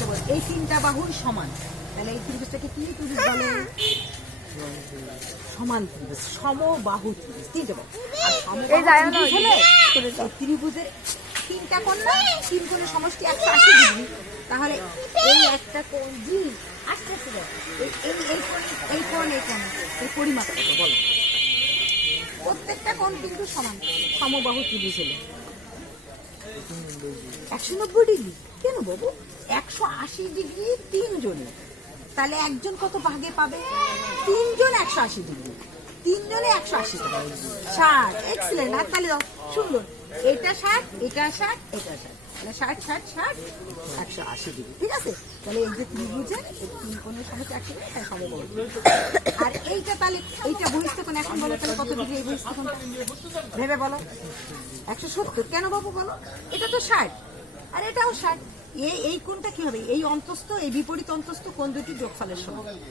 দেবো এই তিনটা বাহুর সমান, তাহলে এই ত্রিভুজটাকে কি ত্রিভুজ বলে? সমান ত্রিভুজ, সমবাহু ত্রিভুজ। তিনটে বাহু আর সমবাহু ত্রিভুজ হলে ত্রিভুজের তিনটা কোণ না, তিন কোণের সমষ্টি 180 ডিগ্রি। তাহলে এই একটা কোণ জি আস্তে আস্তে এই কোণ এই পরিমাপ কত বলো? প্রত্যেকটা কোণ কিন্তু সমান, সমবাহু ত্রিভুজ হলে 190 ডিগ্রি। কেন বাবু? 180 ডিগ্রি তিনজনে, তাহলে একজন কত ভাগে পাবে? তিনজন 180 ডিগ্রি, তিনজনে 180 ডিগ্রি, 60। এক্সেলেন্ট। আর তাহলে সুন্দর, এটা 60, এটা 60, এটা 60, তাহলে 60 60 60 180 ডিগ্রি। ঠিক আছে, তাহলে এই যে ত্রিভুজের এই তিন কোণের সমস্ত 180 ডিগ্রি, তাই সমবাহু। আর এইটা তাহলে এইটা বহিস্থ কোণ, এখন বলো তাহলে কত ডিগ্রি এই বহিস্থ কোণটা? ভেবে বলো। 170। কেন বাবু বলো? এটা তো 60 আর এটাও 60। এই কোণটা কি হবে? এই অন্তস্থ এই বিপরীত অন্তস্থ কোণ দুটি যোগফলের সমান।